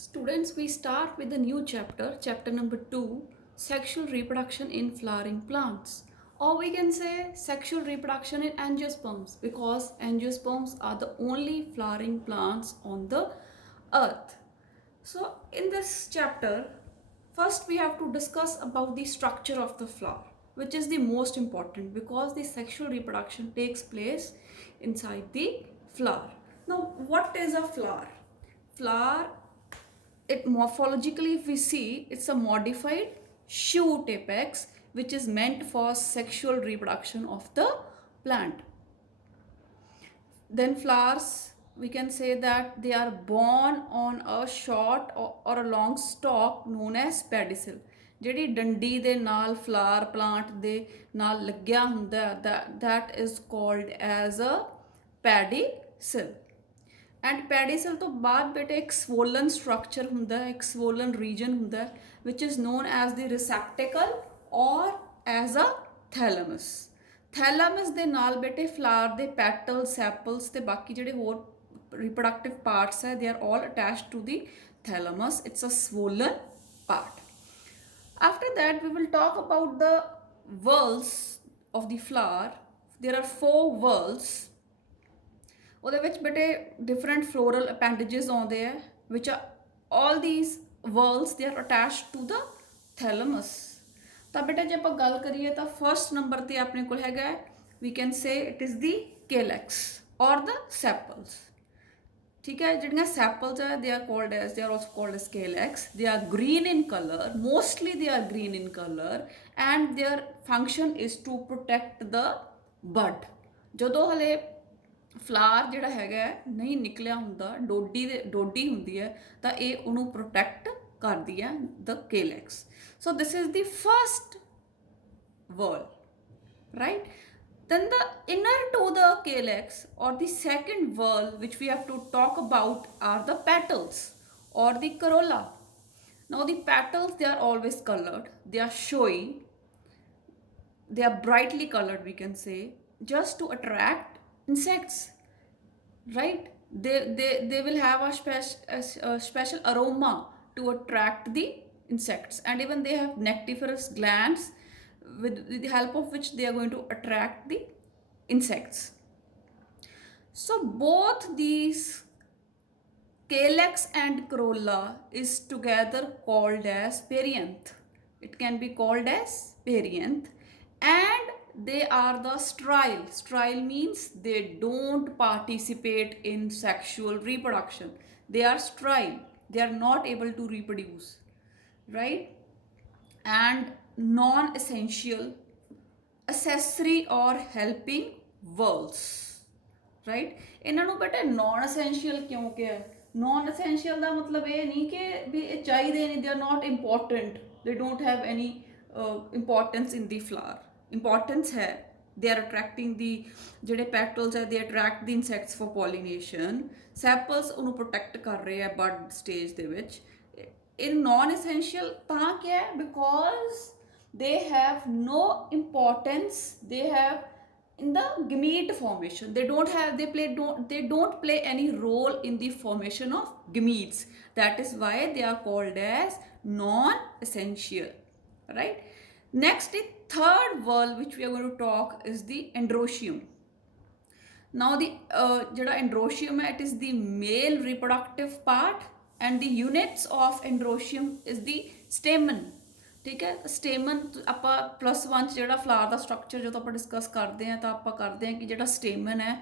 Students, we start with a new chapter, chapter number 2, sexual reproduction in flowering plants. Or we can say sexual reproduction in angiosperms because angiosperms are the only flowering plants on the earth. So, in this chapter, first we have to discuss about the structure of the flower, which is the most important because the sexual reproduction takes place inside the flower. Now, what is a flower? Flower, it morphologically, if we see, it's a modified shoot apex which is meant for sexual reproduction of the plant. Then flowers, we can say that they are born on a short or a long stalk known as pedicel. ਜਿਹੜੀ ਡੰਡੀ ਦੇ ਨਾਲ ਫਲਾਰ plant ਦੇ ਨਾਲ ਲੱਗਿਆ ਹੁੰਦਾ that is called as a pedicel. And pedicel ਤੋਂ ਬਾਅਦ ਬੇਟੇ ਇੱਕ ਸਵੋਲਨ ਸਟਰਕਚਰ ਹੁੰਦਾ ਹੈ, ਇੱਕ ਸਵੋਲਨ ਰੀਜਨ ਹੁੰਦਾ ਹੈ ਵਿਚ ਇਜ਼ ਨੋਨ ਐਜ਼ ਦੀ ਰਿਸੈਪਟੇਕਲ ਔਰ ਐਜ਼ ਅ ਥੈਲਮਸ. ਥੈਲਮਸ ਦੇ ਨਾਲ ਬੇਟੇ ਫਲਾਰ ਦੇ ਪੈਟਲ ਸੈਪਲਸ ਤੇ ਬਾਕੀ ਜਿਹੜੇ ਹੋਰ reproductive parts ਹੈ they are all attached to the thalamus. It's a swollen part. After that we will talk about the whorls of the flower. There are 4 whorls. ਉਹਦੇ ਵਿੱਚ ਬੇਟੇ different floral appendages ਆਉਂਦੇ ਆ which are all these whorls they are attached to the thalamus. ਤਾਂ ਬੇਟਾ ਜੇ ਆਪਾਂ ਗੱਲ ਕਰੀਏ ਤਾਂ ਫਰਸਟ ਨੰਬਰ ਤੇ ਆਪਣੇ ਕੋਲ ਹੈਗਾ we can say it is the calyx or the sepals. ठीक है, ਜਿਹੜੀਆਂ sepals are they are also called as calyx. They are green in color, mostly they are green in color, and their function is to protect the bud. ਜਦੋਂ ਹਲੇ ਫਲਾਰ ਜਿਹੜਾ ਹੈਗਾ ਨਹੀਂ ਨਿਕਲਿਆ ਹੁੰਦਾ, ਡੋਡੀ ਹੁੰਦੀ ਹੈ ਤਾਂ ਇਹ ਉਹਨੂੰ ਪ੍ਰੋਟੈਕਟ ਕਰਦੀ ਹੈ, the calyx. So this is the first whorl, right? Then the inner to the calyx or the second whorl which we have to talk about are the petals or the corolla. Now the petals, they are always colored, they are showy, they are brightly colored, we can say, just to attract insects, right? They will have a special aroma to attract the insects, and even they have nectivorous glands with the help of which they are going to attract the insects. So both these calyx and corolla is together called as perianth. It can be called as perianth, and they are the sterile. Sterile means they don't participate in sexual reproduction. They are sterile, they are not able to reproduce, right? And non-essential, accessory or helping whorls, right? ਇਹਨਾਂ ਨੂੰ ਬੇਟਾ non essential ਕਿਉਂ ਕਿਹਾ? Non essential ਦਾ ਮਤਲਬ ਇਹ ਨਹੀਂ ਕਿ ਵੀ ਇਹ ਚਾਹੀਦੇ ਨਹੀਂ, ਦੇ ਆਰ ਨਾਟ ਇੰਪੋਰਟੈਂਟ, ਦੇ don't have any importance in the flower. Importance ਹੈ, they are attracting the ਜਿਹੜੇ ਪੈਟਲਸ ਹੈ they attract the insects for pollination. ਸੈਪਲਸ ਉਹਨੂੰ ਪ੍ਰੋਟੈਕਟ ਕਰ ਰਹੇ ਆ ਬਡ ਸਟੇਜ ਦੇ ਵਿੱਚ. in non-essential ਤਾਂ ਕੀ ਹੈ? because they have no importance, they have in the gamete formation, they don't play any role in the formation of gametes. That is why they are called as non-essential, right? Next, the third whorl which we are going to talk is the androecium. Now the ਜਿਹੜਾ androecium ਹੈ, it is the male reproductive part, and the units of androecium is the stamen. ठीक है, स्टेमन ਆਪਾਂ +1 ਜਿਹੜਾ ਫਲਾਰ ਦਾ structure ਜਦੋਂ ਆਪਾਂ discuss ਕਰਦੇ ਹਾਂ ਤਾਂ ਆਪਾਂ ਕਰਦੇ ਹਾਂ ਕਿ ਜਿਹੜਾ ਸਟੇਮਨ ਹੈ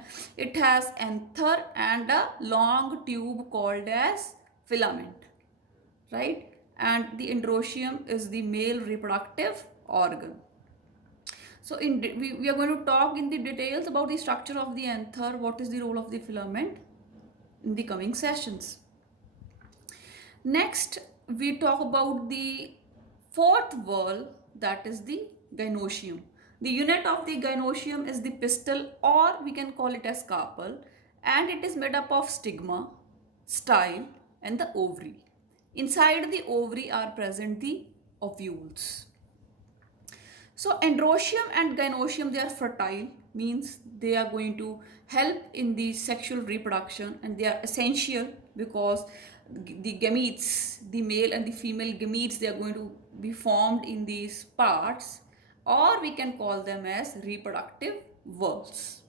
it has anther and a long tube called as filament, right? And the androecium is the male reproductive organ. So we are going to talk in the details about the structure of the anther, what is the role of the filament in the coming sessions. Next, we talk about the fourth whorl, that is the gynoecium. The unit of the gynoecium is the pistil, or we can call it as carpel, and it is made up of stigma, style, and the ovary. Inside the ovary are present the ovules. So androecium and gynoecium, they are fertile, means they are going to help in the sexual reproduction, and they are essential because the gametes, the male and the female gametes, they are going to be formed in these parts, or we can call them as reproductive whorls.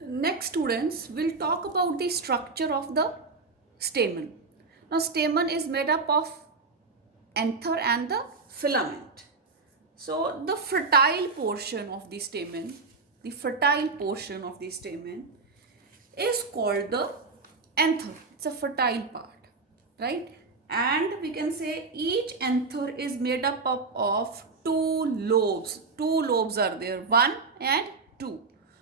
Next, students, will talk about the structure of the stamen. Now, stamen is made up of anther and the filament. So, the fertile portion of the stamen, is called the anther. It's a fertile part, right? And we can say each anther is made up of two lobes. Two lobes are there, 1 and 2.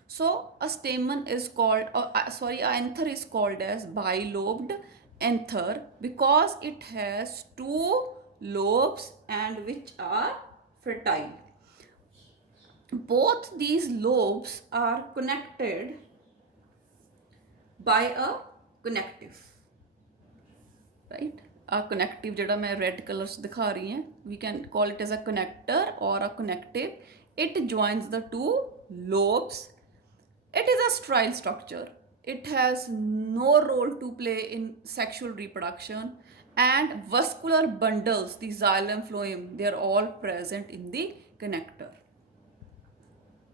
So a stamen is called, an anther is called as bilobed anther because it has two lobes and which are fertile. Both these lobes are connected by a connective, right? A connective jada main red colors dikha rahi hai, we can call it as a connector or a connective. It joins the two lobes. It is a sterile structure. It has no role to play in sexual reproduction, and vascular bundles, the xylem phloem, they are all present in the connector,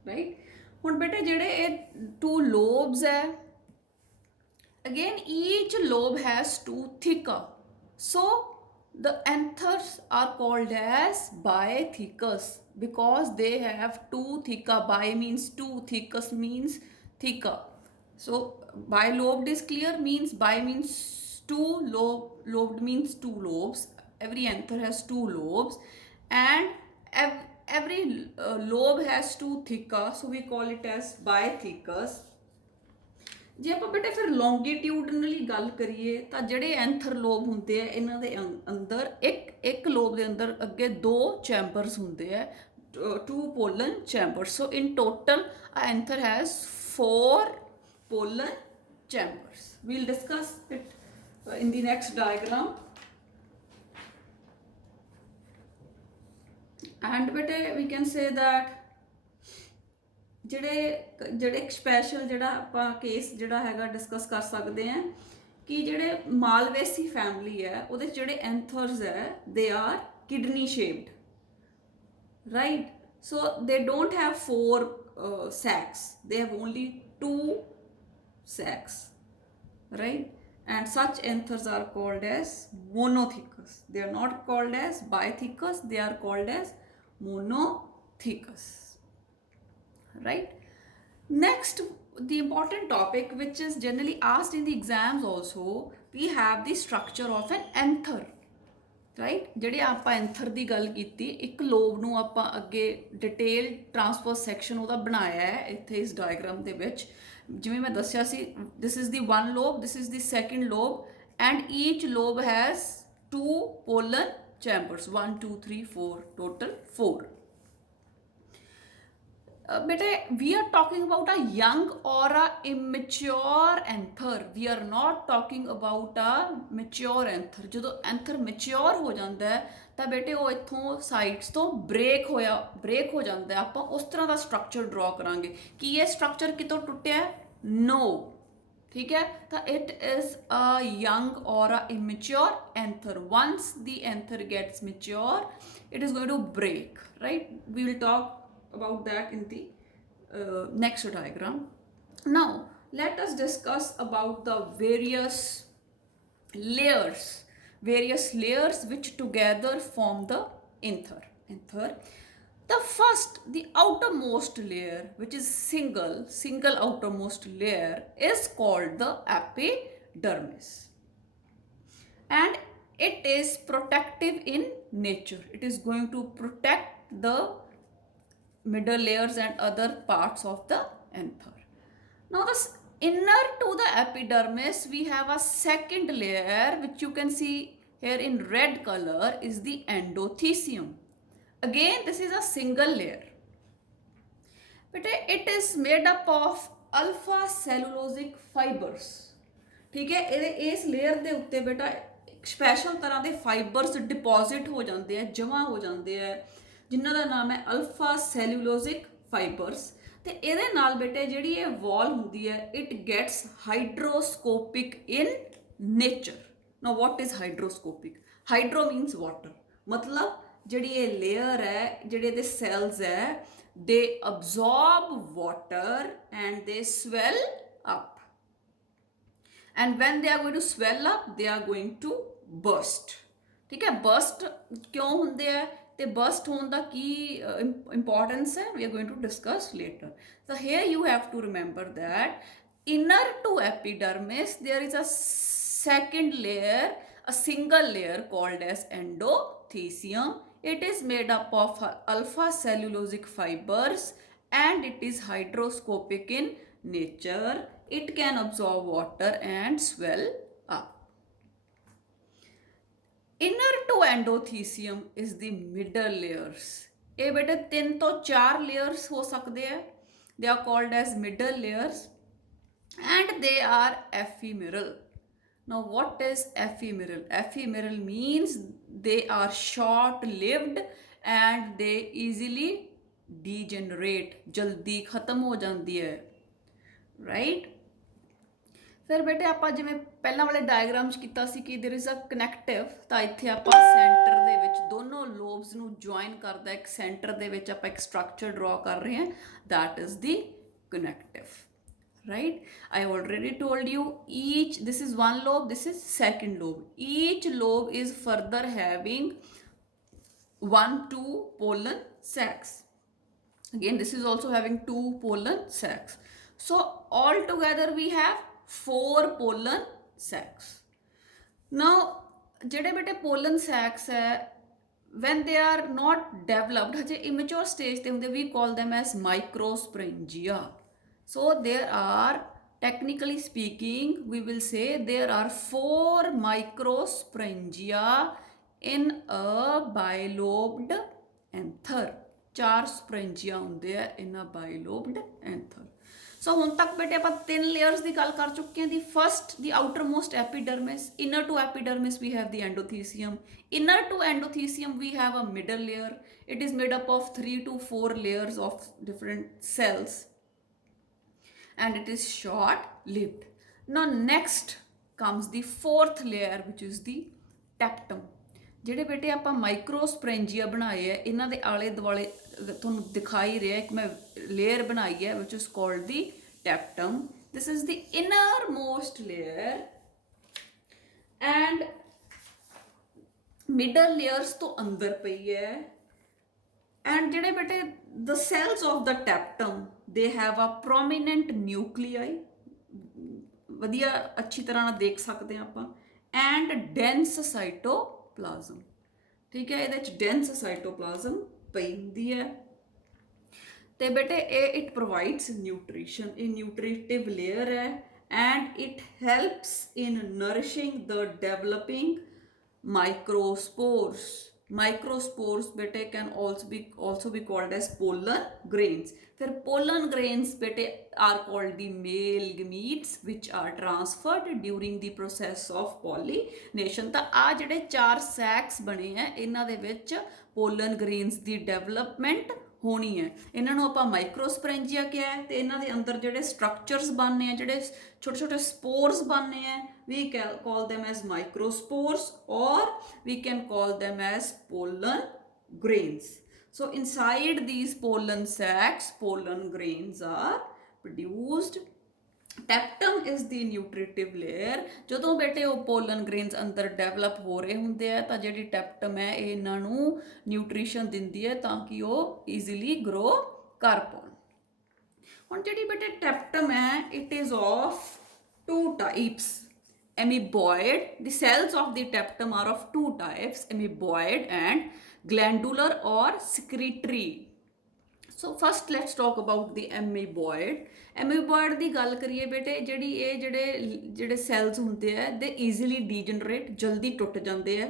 right? ਹੁਣ ਬੇਟੇ ਜਿਹੜੇ ਇਹ two lobes ਹੈ, again each lobe has two theca. So the anthers are called as bithecous because they have two theca. Bi means two, thecus means theca. So bilobed is clear, means bi means two, lobed means two lobes. Every anther has two lobes, and every lobe has two theca, so we call it as bithecous. ਜੇ ਆਪਾਂ ਬੇਟੇ ਫਿਰ ਲੌਂਗੀਟਿਊਡਨਲੀ ਗੱਲ ਕਰੀਏ ਤਾਂ ਜਿਹੜੇ ਐਂਥਰ lobe ਹੁੰਦੇ ਆ ਇਹਨਾਂ ਦੇ ਅੰਦਰ ਇੱਕ ਲੋਬ ਦੇ ਅੰਦਰ ਅੱਗੇ ਦੋ ਚੈਂਬਰਸ ਹੁੰਦੇ ਆ, two pollen chambers. So in total anther has 4 pollen chambers. We'll discuss it in the next diagram. And bete we can say that ਜਿਹੜੇ ਸਪੈਸ਼ਲ ਜਿਹੜਾ ਆਪਾਂ ਕੇਸ ਜਿਹੜਾ ਹੈਗਾ ਡਿਸਕਸ ਕਰ ਸਕਦੇ ਹਾਂ ਕਿ ਜਿਹੜੇ ਮਾਲਵੇਸੀ ਫੈਮਿਲੀ ਹੈ ਉਹਦੇ ਜਿਹੜੇ ਐਂਥਰਸ ਹੈ they R kidney shaped, right? So they don't have 4 sacs, they have only 2 sacs, right? And such anthers are called as monothecous. They are not called as bithecous, they are called as monothecous, right? Next, the important topic which is generally asked in the exams also, we have the structure of an anther, right? ਜਿਹੜੇ ਆਪਾਂ ਐਂਥਰ ਦੀ ਗੱਲ ਕੀਤੀ, ਇੱਕ lobe ਨੂੰ ਆਪਾਂ ਅੱਗੇ detail transverse section ਉਹਦਾ ਬਣਾਇਆ ਹੈ ਇੱਥੇ ਇਸ ਡਾਇਗਰਾਮ ਦੇ ਵਿੱਚ। ਜਿਵੇਂ ਮੈਂ ਦੱਸਿਆ ਸੀ, this is the one lobe, this is the second lobe, and each lobe has 2 pollen chambers, 1 2 3 4, total 4. Beta, we are talking about a young or a immature anther. We are not talking about a mature anther. ਜਦੋਂ anther mature ਹੋ ਜਾਂਦਾ ਹੈ ਤਾਂ ਬੇਟੇ ਉਹ ਇੱਥੋਂ sides ਤੋਂ break ਹੋ ਜਾਂਦਾ ਹੈ। ਆਪਾਂ ਉਸ ਤਰ੍ਹਾਂ ਦਾ ਸਟਰਕਚਰ ਡਰਾ ਕਰਾਂਗੇ ਕਿ ਇਹ ਸਟਰਕਚਰ ਕਿਤੋਂ ਟੁੱਟਿਆ? ਨੋ, ਠੀਕ ਹੈ? ਤਾਂ ਇਟ ਇਜ਼ ਅ ਯੰਗ ਔਰ ਅ immature anther. Once the anther gets mature, it is going to break, right? We will talk about that in the next diagram. Now let us discuss about the various layers which together form the anther. The first, the outermost layer, which is single outermost layer, is called the epidermis, and it is protective in nature. It is going to protect the middle layers and other parts of the anther. Now this inner to the epidermis we have a second layer which you can see here in red color is the endothecium. Again this is a single layer, but it is made up of alpha cellulosic fibers. ठीक है, इस layer ਦੇ ਉੱਤੇ ਬੇਟਾ special ਤਰ੍ਹਾਂ ਦੇ fibres deposit ਹੋ ਜਾਂਦੇ ਆ, ਜਮਾ ਹੋ ਜਾਂਦੇ ਆ, ਜਿਨ੍ਹਾਂ ਦਾ ਨਾਮ ਹੈ ਅਲਫਾ ਸੈਲੂਲੋਜ਼ਿਕ ਫਾਈਬਰਸ। ਤੇ ਇਹਦੇ ਨਾਲ ਬੇਟੇ ਜਿਹੜੀ ਇਹ ਵਾਲ ਹੁੰਦੀ ਹੈ it gets hygroscopic in nature. Now what is hygroscopic? Hydro means water, ਮਤਲਬ ਜਿਹੜੀ ਇਹ ਲੇਅਰ ਹੈ, ਜਿਹੜੇ ਇਹਦੇ ਸੈਲਸ ਹੈ, they absorb water and they swell up, and when they are going to swell up they are going to burst। ठीक है, burst क्यों ਹੁੰਦੇ ਆ ਤੇ burst ਹੋਣ ਦਾ ਕੀ importance ਹੈ, we are going to discuss later। So here you have to remember that inner to epidermis there is a second layer, a single layer called as endothecium। It is made up of alpha cellulosic fibers and it is hydroscopic in nature। It can absorb water and swell up। Inner to endothecium is the middle layers। ਇਹ ਬੇਟੇ 3 ਤੋਂ 4 layers ਹੋ ਸਕਦੇ ਹੈ। They are called as middle layers and they are ephemeral। Now what is ephemeral? Ephemeral means they are short lived and they easily degenerate, जल्दी खत्म हो जाती है, right? फिर बेटे ਆਪਾਂ ਜਿਵੇਂ ਪਹਿਲਾਂ ਵਾਲੇ ਡਾਇਗਰਾਮ 'ਚ ਕੀਤਾ ਸੀ ਕਿ देयर इज अ ਕਨੈਕਟਿਵ, ਤਾਂ ਇੱਥੇ ਆਪਾਂ ਸੈਂਟਰ ਦੇ ਵਿੱਚ ਦੋਨੋਂ ਲੋਬਸ ਨੂੰ ਜੁਆਇਨ ਕਰਦਾ ਇੱਕ ਸੈਂਟਰ ਦੇ ਵਿੱਚ ਆਪਾਂ ਇੱਕ ਸਟਰਕਚਰ ਡਰਾ ਕਰ ਰਹੇ ਹਾਂ, that is the connective, right? I already told you each, this is one lobe, this is second lobe, each lobe is further having 1-2 pollen sacs। Again this is also having 2 pollen sacs, so all together we have 4 pollen sacs। now ਜਿਹੜੇ ਬੇਟੇ pollen sacs ਹੈ when they are not developed, ਹਜੇ immature stage ਤੇ ਹੁੰਦੇ, we call them as microsporangia। so there are, technically speaking we will say there are 4 microsporangia in a bilobed anther। 4 sporangia ਹੁੰਦੇ ਆ in a bilobed anther। सो ਹੁਣ तक बेटे ਆਪਾਂ 3 layers ਦੀ ਗੱਲ ਕਰ ਚੁੱਕੇ ਹਾਂ। ਦੀ first, the outermost epidermis, inner to epidermis we have the endothecium, inner to endothecium we have a middle layer, it is made up of 3 to 4 layers of different cells and it is short lived। now next comes the 4th layer which is the teptum। ਜਿਹੜੇ ਬੇਟੇ ਆਪਾਂ ਮਾਈਕਰੋਸਪ੍ਰੈਂਜੀਆ ਬਣਾਏ ਹੈ ਇਹਨਾਂ ਦੇ ਆਲੇ ਦੁਆਲੇ ਤੁਹਾਨੂੰ ਦਿਖਾਈ ਰਿਹਾ ਇੱਕ ਮੈਂ ਲੇਅਰ ਬਣਾਈ ਹੈ which is called the teptum। this is the innermost layer and middle layers ਤੋਂ ਅੰਦਰ ਪਈ ਹੈ and ਜਿਹੜੇ ਬੇਟੇ the cells of the teptum they have a prominent nuclei, ਵਧੀਆ ਅੱਛੀ ਤਰ੍ਹਾਂ ਨਾਲ ਦੇਖ ਸਕਦੇ ਹਾਂ ਆਪਾਂ, and dense cytoplasm। ਠੀਕ ਹੈ, ਇਹਦੇ ਚ dense cytoplasm ਪਈ ਹੁੰਦੀ ਹੈ ਤੇ ਬੇਟੇ ਇਹ it provides nutrition, ਇਹ nutritive layer ਹੈ and it helps in nourishing the developing microspores। microspores bete can also be called as pollen grains। फिर pollen grains bete are called the male gametes which are transferred during the process of pollination। ਤਾਂ ਆ ਜਿਹੜੇ 4 sacs ਬਣੇ ਆ ਇਹਨਾਂ ਦੇ ਵਿੱਚ pollen grains ਦੀ development ਹੋਣੀ ਹੈ। ਇਹਨਾਂ ਨੂੰ ਆਪਾਂ ਮਾਈਕਰੋਸਪ੍ਰੈਂਜੀਆ ਕਿਹਾ ਹੈ ਤੇ ਇਹਨਾਂ ਦੇ ਅੰਦਰ ਜਿਹੜੇ ਸਟਰਕਚਰਸ ਬਣਨੇ ਆ, ਜਿਹੜੇ ਛੋਟੇ ਛੋਟੇ ਸਪੋਰਸ ਬਣਨੇ ਆ, we call them as microspores or we can call them as pollen grains। so inside these pollen sacs pollen grains are produced। Tapetum is the nutritive layer. ਜਦੋਂ ਬੇਟੇ ਉਹ ਪੋਲਨ ਗ੍ਰੇਨਸ ਅੰਦਰ ਡਿਵੈਲਪ ਹੋ ਰਹੇ ਹੁੰਦੇ ਆ ਤਾਂ ਜਿਹੜੀ ਟੈਪਟਮ ਹੈ ਇਹ ਇਹਨਾਂ ਨੂੰ ਨਿਊਟ੍ਰੀਸ਼ਨ ਦਿੰਦੀ ਹੈ ਤਾਂ ਕਿ ਉਹ ਈਜ਼ੀਲੀ ਗਰੋ ਕਰ ਪਾਉਣ। ਹੁਣ ਜਿਹੜੀ ਬੇਟੇ ਟੈਪਟਮ ਹੈ it is of 2 types, amoeboid। the cells of the teptum are of 2 types, amoeboid and glandular or secretory। so first let's talk about the amoeboid। amoeboid ਦੀ ਗੱਲ ਕਰੀਏ ਬੇਟੇ ਜਿਹੜੀ ਇਹ ਜਿਹੜੇ ਸੈਲਸ ਹੁੰਦੇ ਆ ਦੇ ਈਜ਼ੀਲੀ ਡੀਜਨਰੇਟ, ਜਲਦੀ ਟੁੱਟ ਜਾਂਦੇ ਆ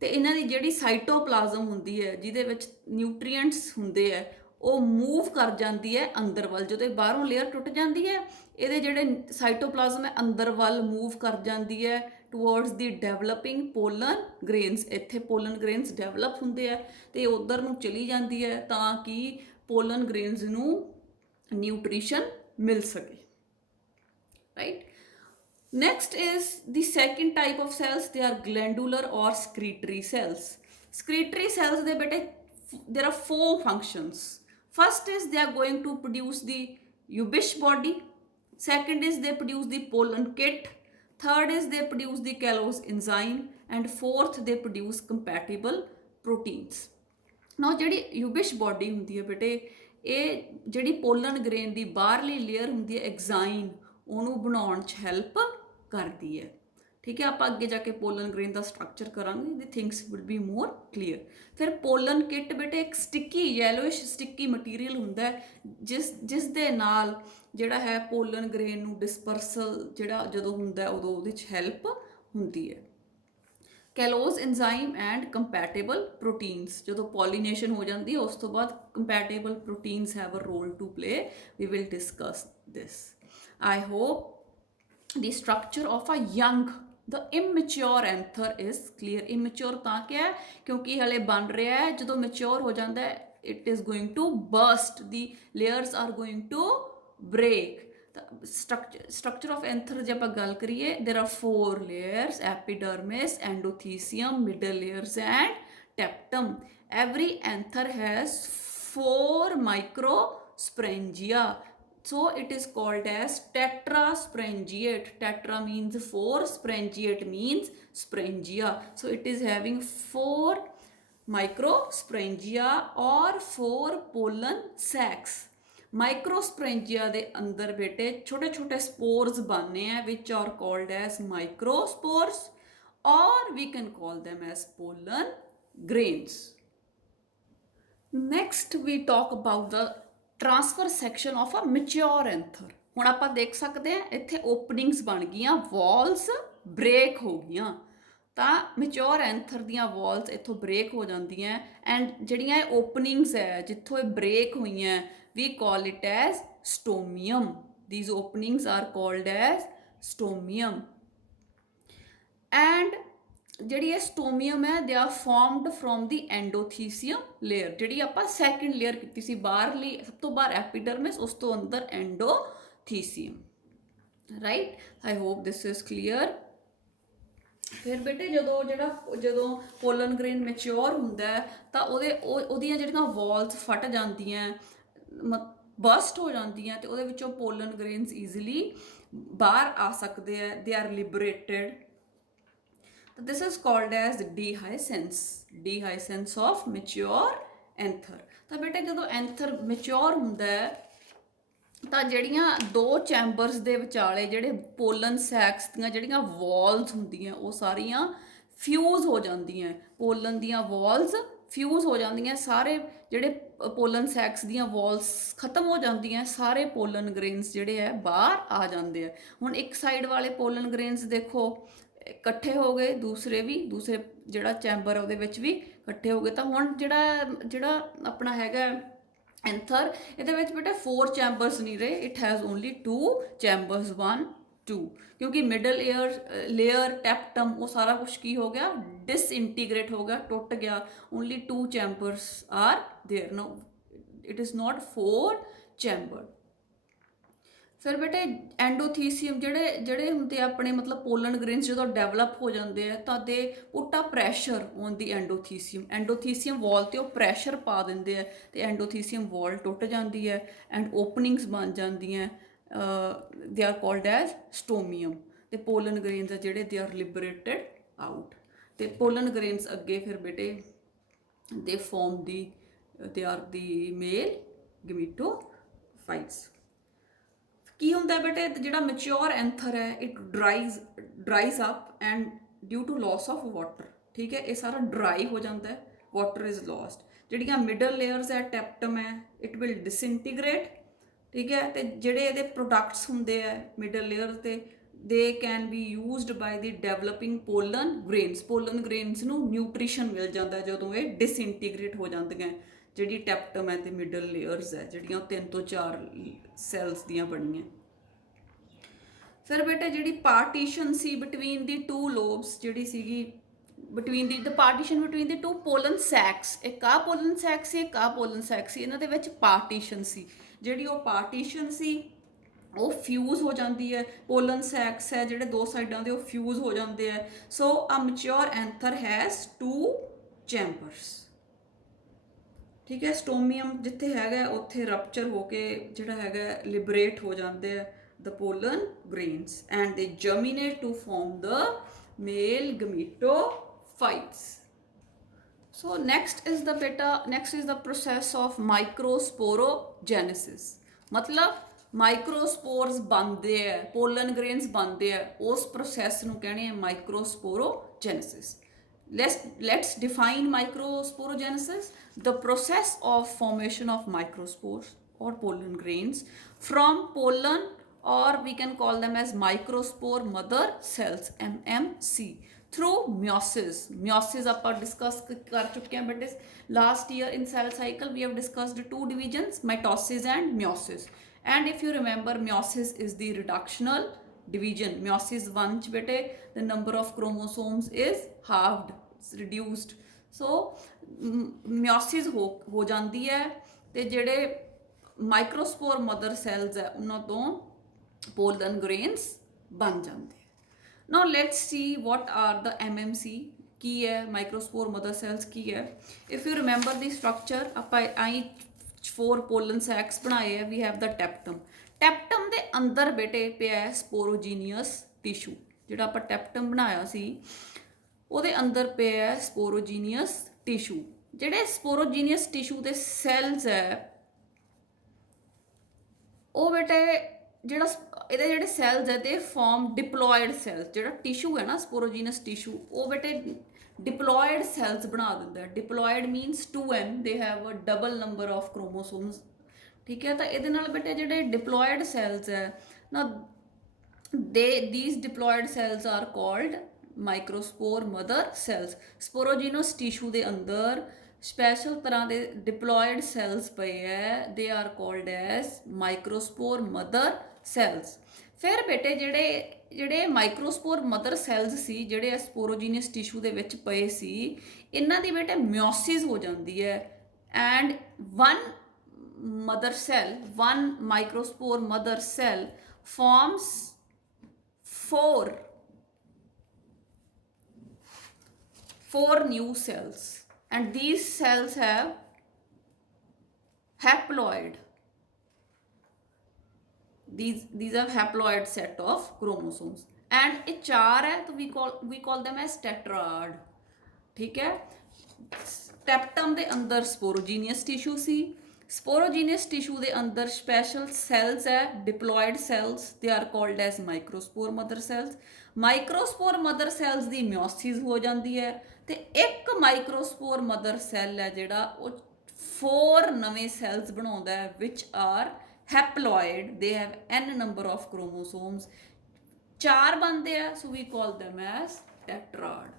ਤੇ ਇਹਨਾਂ ਦੀ ਜਿਹੜੀ ਸਾਈਟੋਪਲਾਜ਼ਮ ਹੁੰਦੀ ਹੈ ਜਿਹਦੇ ਵਿੱਚ ਨਿਊਟ੍ਰੀਐਂਟਸ ਹੁੰਦੇ ਆ ਉਹ ਮੂਵ ਕਰ ਜਾਂਦੀ ਹੈ ਅੰਦਰ ਵੱਲ। ਜਦੋਂ ਬਾਹਰੋਂ ਲੇਅਰ ਟੁੱਟ ਜਾਂਦੀ ਹੈ ਇਹਦੇ ਜਿਹੜੇ ਸਾਈਟੋਪਲਾਜ਼ਮ ਹੈ ਅੰਦਰ ਵੱਲ ਮੂਵ ਕਰ ਜਾਂਦੀ ਹੈ ਟੂਵਰਡਸ ਦੀ ਡਿਵੈਲਪਿੰਗ ਪੋਲਨ ਗ੍ਰੇਨਸ। ਇੱਥੇ ਪੋਲਨ ਗ੍ਰੇਨਸ ਡਿਵੈਲਪ ਹੁੰਦੇ ਆ ਤੇ ਉਧਰ ਨੂੰ ਚਲੀ ਜਾਂਦੀ ਹੈ ਤਾਂ ਕਿ ਪੋਲਨ ਗ੍ਰੇਨਸ ਨੂੰ न्यूट्रिशन मिल सके, right? Next is the second type of cells. They are glandular or secretory cells. Secretory cells, they bete, there are four functions. First is they are going to produce the Ubish body. Second is they produce the pollen kit. Third is they produce the callose enzyme. And fourth, they produce compatible proteins. ਨਾ ਜਿਹੜੀ ਯੂਬਿਸ਼ body ਹੁੰਦੀ ਹੈ ਬੇਟੇ, ਇਹ ਜਿਹੜੀ pollen grain ਦੀ ਬਾਹਰਲੀ layer ਹੁੰਦੀ ਹੈ ਐਗਜ਼ਾਈਮ, ਉਹਨੂੰ ਬਣਾਉਣ 'ਚ ਹੈਲਪ ਕਰਦੀ ਹੈ। ਠੀਕ ਹੈ, ਆਪਾਂ ਅੱਗੇ ਜਾ ਕੇ ਪੋਲਨ ਗ੍ਰੇਨ ਦਾ ਸਟਰਕਚਰ ਕਰਾਂਗੇ, ਦੀ things will be more clear. ਫਿਰ ਪੋਲਨ ਕਿਟ ਬੇਟੇ ਇੱਕ ਸਟਿੱਕੀ ਯੈਲੋਇਸ਼ ਸਟਿੱਕੀ ਮਟੀਰੀਅਲ ਹੁੰਦਾ ਜਿਸ ਦੇ ਨਾਲ ਜਿਹੜਾ ਹੈ ਪੋਲਨ ਗ੍ਰੇਨ ਨੂੰ ਡਿਸਪਰਸਲ ਜਿਹੜਾ ਜਦੋਂ ਹੁੰਦਾ ਉਦੋਂ ਉਹਦੇ 'ਚ ਹੈਲਪ ਹੁੰਦੀ ਹੈ। Callose enzyme and compatible proteins, ਜਦੋਂ ਪੋਲੀਨੇਸ਼ਨ ਹੋ ਜਾਂਦੀ ਹੈ ਉਸ ਤੋਂ ਬਾਅਦ compatible proteins have a role to play, we will discuss this. I hope the structure of a young, the immature anther is clear. Immature ਤਾਂ ਕਿ ਹੈ ਕਿਉਂਕਿ ਹਲੇ ਬਣ ਰਿਹਾ ਹੈ, ਜਦੋਂ ਮੈਚਿਓਰ ਹੋ ਜਾਂਦਾ ਹੈ it is going to burst, the layers are going to break। structure of anther ਜੇ ਆਪਾਂ ਗੱਲ ਕਰੀਏ, there are four layers: epidermis, endothelium, middle layers and teptum। every anther has four microsporangia, so it is called as tetrasporangiate। tetra means four, sporangiate means sporangia, so it is having four microsporangia or four pollen sacs। ਮਾਈਕਰੋਸਪੋਰੈਂਜੀਆ ਦੇ ਅੰਦਰ ਬੇਟੇ ਛੋਟੇ ਛੋਟੇ spores ਬਣਨੇ ਆ, which are called as microspores, or we can call them as pollen grains। Next we talk about the transfer section of a mature anther. ਹੁਣ ਆਪਾਂ ਦੇਖ ਸਕਦੇ ਹਾਂ ਇੱਥੇ ਓਪਨਿੰਗਸ ਬਣ ਗਈਆਂ, ਵਾਲਸ ਬ੍ਰੇਕ ਹੋ ਗਈਆਂ, ਤਾਂ ਮੈਚਿਓਰ ਐਂਥਰ ਦੀਆਂ ਵਾਲਸ ਇੱਥੋਂ ਬ੍ਰੇਕ ਹੋ ਜਾਂਦੀਆਂ, ਐਂਡ ਜਿਹੜੀਆਂ ਇਹ ਓਪਨਿੰਗਸ ਹੈ ਜਿੱਥੋਂ ਇਹ ਬ੍ਰੇਕ ਹੋਈਆਂ, we call it as stomium। these openings are called as stomium। and ਜਿਹੜੀ ਇਹ ਸਟੋਮੀਅਮ ਹੈ, they are formed from the endothelium layer। ਜਿਹੜੀ ਆਪਾਂ ਸੈਕਿੰਡ ਲੇਅਰ ਕੀਤੀ ਸੀ ਬਾਹਰਲੀ, ਸਭ ਤੋਂ ਬਾਹਰ ਐਪੀਡਰਮਿਸ, ਉਸ ਤੋਂ ਅੰਦਰ endothecium, right. I hope this is clear. ਫਿਰ ਬੇਟੇ ਜਦੋਂ ਪੋਲਨ ਗ੍ਰੇਨ ਮੈਚਿਓਰ ਹੁੰਦਾ ਤਾਂ ਉਹਦੀਆਂ ਜਿਹੜੀਆਂ ਵਾਲਸ ਫਟ ਜਾਂਦੀਆਂ, ਬਸਟ ਹੋ ਜਾਂਦੀਆਂ, ਤੇ ਉਹਦੇ ਵਿੱਚੋਂ ਪੋਲਨ ਗ੍ਰੇਨਸ ਈਜ਼ੀਲੀ ਬਾਹਰ ਆ ਸਕਦੇ ਆ, they are liberated. This is called as dehiscence of mature anther. ਤਾਂ ਬੇਟੇ ਜਦੋਂ ਐਂਥਰ ਮੈਚਿਓਰ ਹੁੰਦਾ ਤਾਂ ਜਿਹੜੀਆਂ ਦੋ ਚੈਂਬਰਸ ਦੇ ਵਿਚਾਲੇ ਜਿਹੜੇ ਪੋਲਨ ਸੈਕਸ ਦੀਆਂ ਜਿਹੜੀਆਂ ਵਾਲਸ ਹੁੰਦੀਆਂ ਉਹ ਸਾਰੀਆਂ ਫਿਊਜ਼ ਹੋ ਜਾਂਦੀਆਂ, ਪੋਲਨ ਦੀਆਂ ਵਾਲਸ ਫਿਊਜ਼ ਹੋ ਜਾਂਦੀਆਂ, ਸਾਰੇ ਜਿਹੜੇ ਪੋਲਨ ਸੈਕਸ ਦੀਆਂ ਵਾਲਸ ਖਤਮ ਹੋ ਜਾਂਦੀਆਂ, ਸਾਰੇ ਪੋਲਨ ਗ੍ਰੇਨਸ ਜਿਹੜੇ ਹੈ ਬਾਹਰ ਆ ਜਾਂਦੇ ਆ। ਹੁਣ ਇੱਕ ਸਾਈਡ ਵਾਲੇ ਪੋਲਨ ਗ੍ਰੇਨਸ ਦੇਖੋ ਇਕੱਠੇ ਹੋ ਗਏ, ਦੂਸਰੇ ਜਿਹੜਾ ਚੈਂਬਰ ਉਹਦੇ ਵਿੱਚ ਵੀ ਇਕੱਠੇ ਹੋ ਗਏ। ਤਾਂ ਹੁਣ ਜਿਹੜਾ ਆਪਣਾ ਹੈਗਾ ਐਂਥਰ, ਇਹਦੇ ਵਿੱਚ ਬੇਟਾ 4 ਚੈਂਬਰਸ ਨਹੀਂ ਰਹੇ, ਇਟ ਹੈਜ਼ ਓਨਲੀ 2 ਚੈਂਬਰਸ, 1 2, ਕਿਉਂਕਿ ਮਿਡਲ ਲੇਅਰ ਟੈਪਟਮ ਉਹ ਸਾਰਾ ਕੁਝ ਕੀ ਹੋ ਗਿਆ, ਡਿਸਇੰਟੀਗ੍ਰੇਟ ਹੋ ਗਿਆ, ਟੁੱਟ ਗਿਆ। Only 2 chambers are there, no it is not 4 chamber. ਫਿਰ ਬੇਟੇ ਐਂਡੋਥੀਸੀਅਮ ਜਿਹੜੇ ਹੁੰਦੇ ਆਪਣੇ ਮਤਲਬ ਪੋਲਨ ਗ੍ਰੇਨਸ ਜਦੋਂ ਡਿਵੈਲਪ ਹੋ ਜਾਂਦੇ ਆ ਤਾਂ ਦੇ ਪੁੱਟ ਅ ਪ੍ਰੈਸ਼ਰ ਔਨ ਦੀ ਐਂਡੋਥੀਸੀਅਮ ਵਾਲ, ਤੇ ਉਹ ਪ੍ਰੈਸ਼ਰ ਪਾ ਦਿੰਦੇ ਆ ਤੇ ਐਂਡੋਥੀਸੀਅਮ ਵਾਲ ਟੁੱਟ ਜਾਂਦੀ ਹੈ ਐਂਡ ਓਪਨਿੰਗਸ ਬਣ ਜਾਂਦੀਆਂ, ਦੇ ਆਰ ਕਾਲਡ ਐਜ਼ ਸਟੋਮੀਅਮ। ਤੇ ਪੋਲਨ ਗ੍ਰੇਨਸ ਆ ਜਿਹੜੇ ਦੇ ਆਰ ਲਿਬਰੇਟਡ ਆਊਟ। ਤੇ ਪੋਲਨ ਗ੍ਰੇਨਸ ਅੱਗੇ ਫਿਰ ਬੇਟੇ ਦੇ ਫਾਰਮ ਦੇ ਆਰ ਦੀ ਮੇਲ ਗਮੀਟੋਫਾਈਟਸ। ਕੀ ਹੁੰਦਾ ਬੇਟੇ ਜਿਹੜਾ ਮੈਚਿਓਰ ਐਂਥਰ ਹੈ, it dries up and due to loss of water. ਠੀਕ ਹੈ, ਇਹ ਸਾਰਾ ਡਰਾਈ ਹੋ ਜਾਂਦਾ ਹੈ, ਵਾਟਰ ਇਜ਼ ਲੋਸਟ। ਜਿਹੜੀਆਂ ਮਿਡਲ ਲੇਅਰਸ ਹੈ, ਟੈਪਟਮ ਹੈ, ਇਟ ਵਿਲ ਡਿਸਇੰਟੀਗ੍ਰੇਟ। ਠੀਕ ਹੈ, ਤੇ ਜਿਹੜੇ ਇਹਦੇ ਪ੍ਰੋਡਕਟਸ ਹੁੰਦੇ ਆ ਮਿਡਲ ਲੇਅਰ ਤੇ, they can be used by the developing pollen grains ਨੂੰ ਨਿਊਟ੍ਰੀਸ਼ਨ ਮਿਲ ਜਾਂਦਾ ਜਦੋਂ ਇਹ ਡਿਸਇੰਟੀਗ੍ਰੇਟ ਹੋ ਜਾਂਦੀਆਂ। ਜਿਹੜੀ ਟੈਪਟਮ ਹੈ ਤੇ ਮਿਡਲ ਲੇਅਰਸ ਹੈ ਜਿਹੜੀਆਂ 3 ਤੋਂ 4 ਸੈਲਸ ਦੀਆਂ ਬਣੀਆਂ। ਫਿਰ ਬੇਟੇ ਜਿਹੜੀ ਪਾਰਟੀਸ਼ਨ ਸੀ ਬਿਟਵੀਨ ਦੀ 2 ਲੋਬਸ, ਜਿਹੜੀ ਸੀਗੀ ਪਾਰਟੀਸ਼ਨ ਬਿਟਵੀਨ ਦੀ 2 ਪੋਲਨ ਸੈਕਸ, ਇੱਕ ਆਹ ਪੋਲਨ ਸੈਕ ਸੀ, ਇੱਕ ਆਹ ਪੋਲਨ ਸੈਕ ਸੀ, ਇਹਨਾਂ ਦੇ ਵਿੱਚ ਪਾਰਟੀਸ਼ਨ ਸੀ। ਜਿਹੜੀ ਉਹ ਪਾਰਟੀਸ਼ਨ ਸੀ ਉਹ ਫਿਊਜ਼ ਹੋ ਜਾਂਦੀ ਹੈ। ਪੋਲਨ ਸੈਕਸ ਹੈ ਜਿਹੜੇ ਦੋ ਸਾਈਡਾਂ ਦੇ ਉਹ ਫਿਊਜ਼ ਹੋ ਜਾਂਦੇ ਆ। ਸੋ ਅ ਮੈਚਿਓਰ ਐਂਥਰ ਹੈਜ਼ 2 ਚੈਂਬਰਸ। ਠੀਕ ਹੈ, ਸਟੋਮੀਅਮ ਜਿੱਥੇ ਹੈਗਾ ਉੱਥੇ ਰਪਚਰ ਹੋ ਕੇ ਜਿਹੜਾ ਹੈਗਾ ਲਿਬਰੇਟ ਹੋ ਜਾਂਦੇ ਆ the pollen grains and they germinate to form the male gametophytes. So next is the process of microsporogenesis. मतलब ਮਾਈਕਰੋਸਪੋਰਸ ਬਣਦੇ ਆ, ਪੋਲਨ ਗ੍ਰੇਨਸ ਬਣਦੇ ਆ, ਉਸ ਪ੍ਰੋਸੈਸ ਨੂੰ ਕਹਿੰਦੇ ਆ ਮਾਈਕਰੋਸਪੋਰੋਜੈਨਸਿਸ। Let's define microsporogenesis: the process of formation of microspores or pollen grains from pollen, or we can call them as microspore mother cells, MMC, through meiosis. Meiosis ਆਪਾਂ discuss ਕਰ ਚੁੱਕੇ ਹਾਂ ਬੇਟੇ last year in cell cycle we have discussed 2 divisions, mitosis and meiosis. And if you remember, meiosis is the reductional division. Meiosis 1 ਚ ਬੇਟੇ the number of chromosomes is halved, it's reduced. So meiosis ਹੋ ਜਾਂਦੀ ਹੈ ਤੇ ਜਿਹੜੇ ਮਾਈਕਰੋਸਪੋਰ mother cells ਹੈ ਉਹਨਾਂ ਤੋਂ pollen grains ਬਣ ਜਾਂਦੇ। Now let's see what are the MMC, ਕੀ ਹੈ ਮਾਈਕਰੋਸਪੋਰ ਮਦਰ ਸੈਲਸ ਕੀ ਹੈ। if you remember the structure, ਆਪਾਂ ਆਈ 4 pollen sacs ਬਣਾਏ ਹੈ। we have the ਟੈਪਟਮ। ਟੈਪਟਮ ਦੇ ਅੰਦਰ ਬੇਟੇ ਪਿਆ ਹੈ ਸਪੋਰੋਜੀਨੀਅਸ ਟਿਸ਼ੂ। ਜਿਹੜਾ ਆਪਾਂ ਟੈਪਟਮ ਬਣਾਇਆ ਸੀ ਉਹਦੇ ਅੰਦਰ ਪਿਆ ਹੈ ਸਪੋਰੋਜੀਨੀਅਸ ਟਿਸ਼ੂ। ਜਿਹੜੇ ਸਪੋਰੋਜੀਨੀਅਸ ਟਿਸ਼ੂ ਦੇ ਸੈਲਸ ਹੈ ਉਹ ਬੇਟੇ ਜਿਹੜਾ ਇਹਦੇ ਜਿਹੜੇ ਸੈਲਸ ਹੈ ਤੇ ਫਾਰਮ ਡਿਪਲੋਇਡ ਸੈਲਸ। ਜਿਹੜਾ ਟਿਸ਼ੂ ਹੈ ਨਾ ਸਪੋਰੋਜੀਨਸ ਟਿਸ਼ੂ ਉਹ ਬੇਟੇ ਡਿਪਲੋਇਡ ਸੈਲਸ ਬਣਾ ਦਿੰਦਾ ਹੈ। Deployed means 2n, they have a double number of chromosomes. ਠੀਕ ਹੈ, ਤਾਂ ਇਹਦੇ ਨਾਲ ਬੇਟੇ ਜਿਹੜੇ ਡਿਪਲੋਇਡ ਸੈਲਸ ਹੈ ਨਾ these diploid cells are called microspore mother cells. Sporogenous tissue ਦੇ ਅੰਦਰ ਸਪੈਸ਼ਲ ਤਰ੍ਹਾਂ ਦੇ ਡਿਪਲੋਇਡ ਸੈਲਸ ਪਏ ਹੈ, they are called as microspore mother cells. ਫਿਰ ਬੇਟੇ ਜਿਹੜੇ ਮਾਈਕਰੋਸਪੋਰ ਮਦਰ ਸੈਲਸ ਸੀ ਜਿਹੜੇ ਸਪੋਰੋਜੀਨਸ ਟਿਸ਼ੂ ਦੇ ਵਿੱਚ ਪਏ ਸੀ ਇਹਨਾਂ ਦੀ ਬੇਟੇ ਮਿਓਸਿਸ ਹੋ ਜਾਂਦੀ ਹੈ and one microspore mother cell forms 4 new cells, and these cells have haploid. These are haploid set of chromosomes, and ये 4 है तो we call them as tetrad. ठीक है, ਟੈਪਟਮ ਦੇ ਅੰਦਰ ਸਪੋਰੋਜੀਨੀਅਸ ਟਿਸ਼ੂ ਸੀ। ਸਪੋਰੋਜੀਨੀਅਸ ਟਿਸ਼ੂ ਦੇ ਅੰਦਰ ਸਪੈਸ਼ਲ ਸੈਲਸ ਹੈ diploid cells, they are called as microspore mother cells. Microspore mother cells ਦੀ ਮਿਓਸਿਸ ਹੋ ਜਾਂਦੀ ਹੈ ਤੇ ਇੱਕ ਮਾਈਕਰੋਸਪੋਰ ਮਦਰ ਸੈਲ ਹੈ ਜਿਹੜਾ ਉਹ 4 ਨਵੇਂ ਸੈਲਸ ਬਣਾਉਂਦਾ ਹੈ ਵਿਚ are haploid, they have n number of chromosomes. 4 ਬਣਦੇ ਆ, so we call them as tetrad.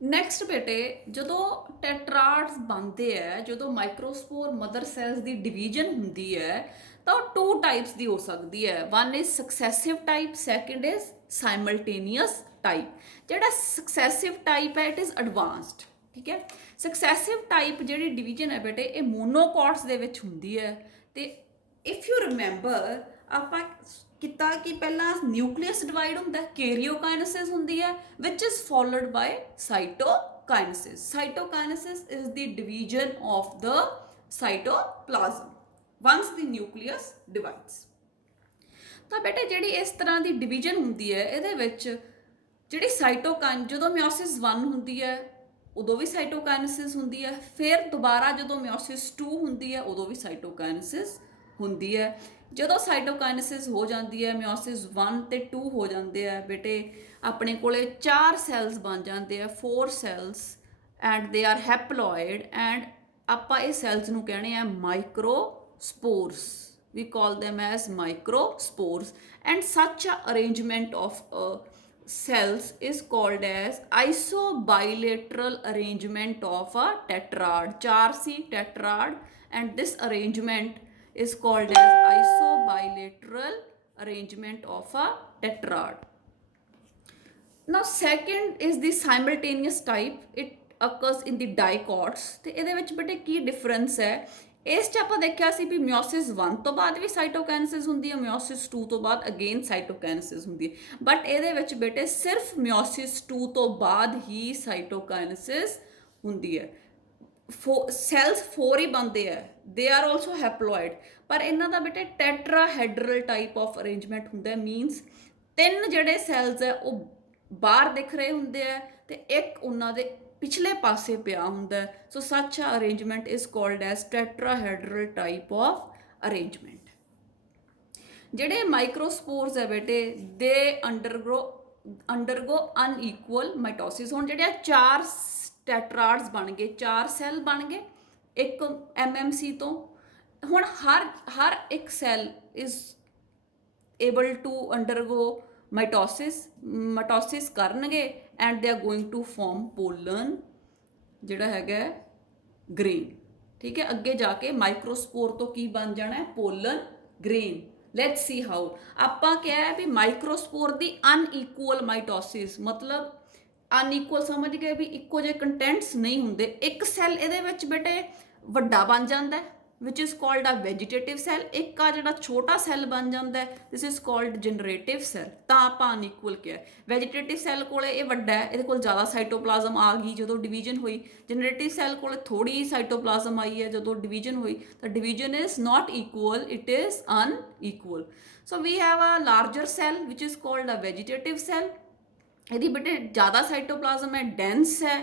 Next ਬੇਟੇ ਜਦੋਂ ਟੈਟਰਾਡਸ ਬਣਦੇ ਹੈ, ਜਦੋਂ ਮਾਈਕਰੋਸਪੋਰ ਮਦਰ ਸੈਲਸ ਦੀ ਡਿਵੀਜ਼ਨ ਹੁੰਦੀ ਹੈ ਤਾਂ ਉਹ 2 ਟਾਈਪਸ ਦੀ ਹੋ ਸਕਦੀ ਹੈ। One is successive type, second is simultaneous type. ਜਿਹੜਾ ਸਕਸੈਸਿਵ ਟਾਈਪ ਹੈ ਇਟ ਇਜ਼ ਐਡਵਾਂਸਡ। ਠੀਕ ਹੈ, ਸਕਸੈਸਿਵ ਟਾਈਪ ਜਿਹੜੀ ਡਿਵੀਜ਼ਨ ਹੈ ਬੇਟੇ ਇਹ ਮੋਨੋਕੌਟਸ ਦੇ ਵਿੱਚ ਹੁੰਦੀ ਹੈ। ਤੇ ਇਫ ਯੂ ਰਿਮੈਂਬਰ ਆਪਾਂ ਕੀਤਾ ਕਿ ਪਹਿਲਾਂ ਨਿਊਕਲੀਅਸ ਡਿਵਾਈਡ ਹੁੰਦਾ, ਕੈਰੀਓਕਾਈਨੇਸਿਸ ਹੁੰਦੀ ਹੈ ਵਿਚ is followed by cytokinesis. Cytokinesis is the division of the cytoplasm once the nucleus divides. ਤਾਂ ਬੇਟੇ ਜਿਹੜੀ ਇਸ ਤਰ੍ਹਾਂ ਦੀ ਡਿਵੀਜ਼ਨ ਹੁੰਦੀ ਹੈ ਇਹਦੇ ਵਿੱਚ ਜਿਹੜੀ ਜਦੋਂ ਮਿਓਸਿਸ 1 ਹੁੰਦੀ ਹੈ ਉਦੋਂ ਵੀ ਸਾਈਟੋਕਾਈਨੇਸਿਸ ਹੁੰਦੀ ਹੈ, ਫਿਰ ਦੁਬਾਰਾ ਜਦੋਂ ਮਿਓਸਿਸ 2 ਹੁੰਦੀ ਹੈ ਉਦੋਂ ਵੀ ਸਾਈਟੋਕਾਈਨੇਸਿਸ ਹੁੰਦੀ ਹੈ। ਜਦੋਂ ਸਾਈਟੋਕਾਈਨੇਸਿਸ ਹੋ ਜਾਂਦੀ ਹੈ, ਮਿਓਸਿਸ 1 ਤੇ 2 ਹੋ ਜਾਂਦੇ ਆ ਬੇਟੇ, ਆਪਣੇ ਕੋਲੇ 4 ਸੈਲਸ ਬਣ ਜਾਂਦੇ ਆ, 4 cells, and they are haploid, and ਆਪਾਂ ਇਹ ਸੈਲਸ ਨੂੰ ਕਹਿੰਦੇ ਆ ਮਾਈਕਰੋਸਪੋਰਸ। we call them as microspores, and such a arrangement of cells is called as isobilateral arrangement of a tetrad. 4C tetrad, and this arrangement is called as isobilateral arrangement of a tetrad. Now second is the simultaneous type. It occurs in the dicots. ਤੇ ਇਹਦੇ ਵਿੱਚ ਬੇਟੇ ਕੀ difference ਹੈ, ਇਸ 'ਚ ਆਪਾਂ ਦੇਖਿਆ ਸੀ ਵੀ ਮਿਓਸਿਸ 1 ਤੋਂ ਬਾਅਦ ਵੀ ਸਾਈਟੋਕਾਈਨਸਿਸ ਹੁੰਦੀ ਹੈ, ਮਿਓਸਿਸ 2 ਤੋਂ ਬਾਅਦ ਅਗੇਨ ਸਾਈਟੋਕਾਈਨਸਿਸ ਹੁੰਦੀ ਹੈ। ਬਟ ਇਹਦੇ ਵਿੱਚ ਬੇਟੇ ਸਿਰਫ ਮਿਓਸਿਸ 2 ਤੋਂ ਬਾਅਦ ਹੀ ਸਾਈਟੋਕਾਈਨਸਿਸ ਹੁੰਦੀ ਹੈ। ਸੈਲਸ 4 ਹੀ ਬਣਦੇ ਆ, ਦੇ ਆਰ ਆਲਸੋ ਹੈਪਲੋਇਡ, ਪਰ ਇਹਨਾਂ ਦਾ ਬੇਟੇ ਟੈਟਰਾਹੈਡਰਲ ਟਾਈਪ ਆਫ ਅਰੇਂਜਮੈਂਟ ਹੁੰਦਾ, ਮੀਨਸ 3 ਜਿਹੜੇ ਸੈਲਸ ਹੈ ਉਹ ਬਾਹਰ ਦਿਖ ਰਹੇ ਹੁੰਦੇ ਆ ਤੇ ਇੱਕ ਉਹਨਾਂ ਦੇ ਪਿਛਲੇ ਪਾਸੇ ਪਿਆ ਹੁੰਦਾ। So such a arrangement is called as tetrahedral type of arrangement. ਜਿਹੜੇ ਮਾਈਕਰੋਸਪੋਰਸ ਹੈ ਬੇਟੇ ਦੇ ਅੰਡਰਗੋ ਅਨਈਕੁਅਲ ਮਾਈਟੋਸਿਸ। ਹੁਣ ਜਿਹੜੇ 4 ਟੈਟਰਾਡਸ ਬਣ ਗਏ, 4 ਸੈੱਲ ਬਣ ਗਏ ਇੱਕ MMC ਤੋਂ। ਹੁਣ ਹਰ ਇੱਕ cell is able to undergo mitosis ਕਰਨਗੇ and they are going to form pollen ਜਿਹੜਾ ਹੈਗਾ ਗ੍ਰੇਨ। ਠੀਕ ਹੈ, ਅੱਗੇ ਜਾ ਕੇ ਮਾਈਕਰੋਸਪੋਰ ਤੋਂ ਕੀ ਬਣ ਜਾਣਾ ਹੈ, pollen grain. Let's see how. ਆਪਾਂ ਕਿਹਾ ਹੈ ਵੀ ਮਾਈਕਰੋਸਪੋਰ ਦੀ ਅਨਈਕੁਅਲ ਮਾਈਟੋਸਿਸ, ਮਤਲਬ ਅਨਈਕੁਅਲ ਸਮਝ ਗਏ ਵੀ ਇੱਕੋ ਜਿਹੇ ਕੰਟੈਂਟਸ ਨਹੀਂ ਹੁੰਦੇ। ਇੱਕ ਸੈੱਲ ਇਹਦੇ ਵਿੱਚ ਬੇਟੇ ਵੱਡਾ ਬਣ ਜਾਂਦਾ ਵਿਚ ਇਜ਼ ਕਾਲਡ ਆ ਵੈਜੀਟੇਟਿਵ ਸੈੱਲ, ਇੱਕ ਆ ਜਿਹੜਾ ਛੋਟਾ ਸੈੱਲ ਬਣ ਜਾਂਦਾ ਦਿਸ ਇਜ਼ ਕਾਲਡ ਜਨਰੇਟਿਵ ਸੈੱਲ। ਤਾਂ ਆਪਾਂ ਅਨਈਕੁਅਲ ਕਿਹਾ। ਵੈਜੀਟੇਟਿਵ ਸੈੱਲ ਕੋਲੇ ਇਹ ਵੱਡਾ ਹੈ, ਇਹਦੇ ਕੋਲ ਜ਼ਿਆਦਾ ਸਾਈਟੋਪਲਾਜ਼ਮ ਆ ਗਈ ਜਦੋਂ ਡਿਵੀਜ਼ਨ ਹੋਈ। ਜਨਰੇਟਿਵ ਸੈੱਲ ਕੋਲੇ ਥੋੜੀ ਸਾਈਟੋਪਲਾਜ਼ਮ ਆਈ ਹੈ ਜਦੋਂ ਡਿਵੀਜ਼ਨ ਹੋਈ। ਤਾਂ division is not equal, it is unequal. So we have a larger cell which is called a vegetative cell. ਇਹਦੀ ਬੇਟੇ ਜ਼ਿਆਦਾ ਸਾਈਟੋਪਲਾਜ਼ਮ ਹੈ, ਡੈਂਸ ਹੈ,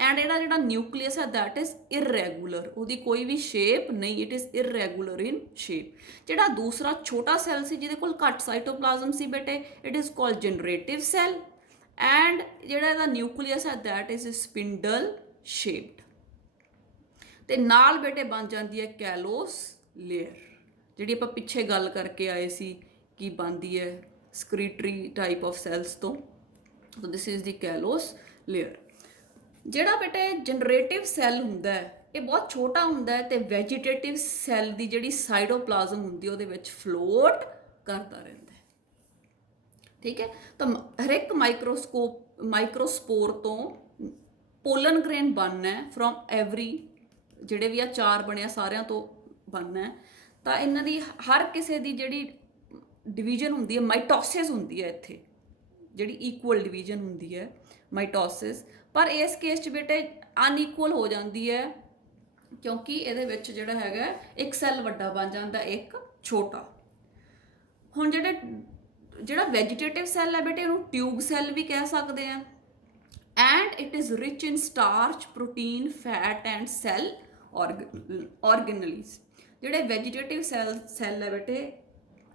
ਐਂਡ ਇਹਦਾ ਜਿਹੜਾ ਨਿਊਕਲੀਅਸ ਹੈ ਦੈਟ ਇਜ਼ ਇਰਰੈਗੂਲਰ, ਉਹਦੀ ਕੋਈ ਵੀ ਸ਼ੇਪ ਨਹੀਂ, ਇਟ ਇਜ਼ ਇਰਰੈਗੂਲਰ ਇਨ ਸ਼ੇਪ। ਜਿਹੜਾ ਦੂਸਰਾ ਛੋਟਾ ਸੈੱਲ ਸੀ ਜਿਹਦੇ ਕੋਲ ਘੱਟ ਸਾਈਟੋਪਲਾਜ਼ਮ ਸੀ ਬੇਟੇ, it is called generative cell, and ਜਿਹੜਾ ਇਹਦਾ ਨਿਊਕਲੀਅਸ ਹੈ ਦੈਟ ਇਜ਼ ਸਪਿੰਡਲ ਸ਼ੇਪਡ। ਤੇ ਨਾਲ ਬੇਟੇ ਬਣ ਜਾਂਦੀ ਹੈ ਕੈਲੋਸ ਲੇਅਰ, ਜਿਹੜੀ ਆਪਾਂ ਪਿੱਛੇ ਗੱਲ ਕਰਕੇ ਆਏ ਸੀ ਕੀ ਬਣਦੀ ਹੈ ਸਕ੍ਰੀਟਰੀ ਟਾਈਪ ਆਫ ਸੈਲਸ ਤੋਂ। ਸੋ ਦਿਸ ਇਜ਼ ਦੀ ਕੈਲੋਸ ਲੇਅਰ। ਜਿਹੜਾ ਬੇਟੇ ਜਨਰੇਟਿਵ ਸੈੱਲ ਹੁੰਦਾ ਹੈ ਇਹ ਬਹੁਤ ਛੋਟਾ ਹੁੰਦਾ ਹੈ ਤੇ ਵੈਜੀਟੇਟਿਵ ਸੈੱਲ ਦੀ ਜਿਹੜੀ ਸਾਈਟੋਪਲਾਜ਼ਮ ਹੁੰਦੀ ਹੈ ਉਹਦੇ ਵਿੱਚ ਫਲੋਟ ਕਰਦਾ ਰਹਿੰਦਾ ਹੈ। ਠੀਕ ਹੈ, ਤਾਂ ਹਰ ਇੱਕ ਮਾਈਕਰੋਸਪੋਰ ਤੋਂ ਪੋਲਨ ਗ੍ਰੇਨ ਬਣਨਾ ਹੈ ਫਰੋਮ ਐਵਰੀ, ਜਿਹੜੇ ਵੀ ਆ 4 ਬਣਿਆ ਸਾਰਿਆਂ ਤੋਂ ਬਣਨਾ ਹੈ। ਤਾਂ ਇਹਨਾਂ ਦੀ ਹਰ ਕਿਸੇ ਦੀ ਜਿਹੜੀ ਡਿਵੀਜ਼ਨ ਹੁੰਦੀ ਹੈ ਮਾਈਟੋਸਿਸ ਹੁੰਦੀ ਹੈ, ਇੱਥੇ ਜਿਹੜੀ ਇਕੁਅਲ ਡਿਵੀਜ਼ਨ ਹੁੰਦੀ ਹੈ ਮਾਈਟੋਸਿਸ। ਪਰ ਇਸ ਕੇਸ 'ਚ ਬੇਟੇ ਅਨਈਕੁਅਲ ਹੋ ਜਾਂਦੀ ਹੈ ਕਿਉਂਕਿ ਇਹਦੇ ਵਿੱਚ ਜਿਹੜਾ ਹੈਗਾ ਇੱਕ ਸੈੱਲ ਵੱਡਾ ਬਣ ਜਾਂਦਾ ਇੱਕ ਛੋਟਾ। ਹੁਣ ਜਿਹੜਾ ਵੈਜੀਟੇਟਿਵ ਸੈੱਲ ਹੈ ਬੇਟੇ ਇਹਨੂੰ ਟਿਊਬ ਸੈੱਲ ਵੀ ਕਹਿ ਸਕਦੇ ਆ, and it is rich in starch, protein, fat and cell organelles. ਜਿਹੜੇ ਵੈਜੀਟੇਟਿਵ ਸੈੱਲ ਹੈ ਬੇਟੇ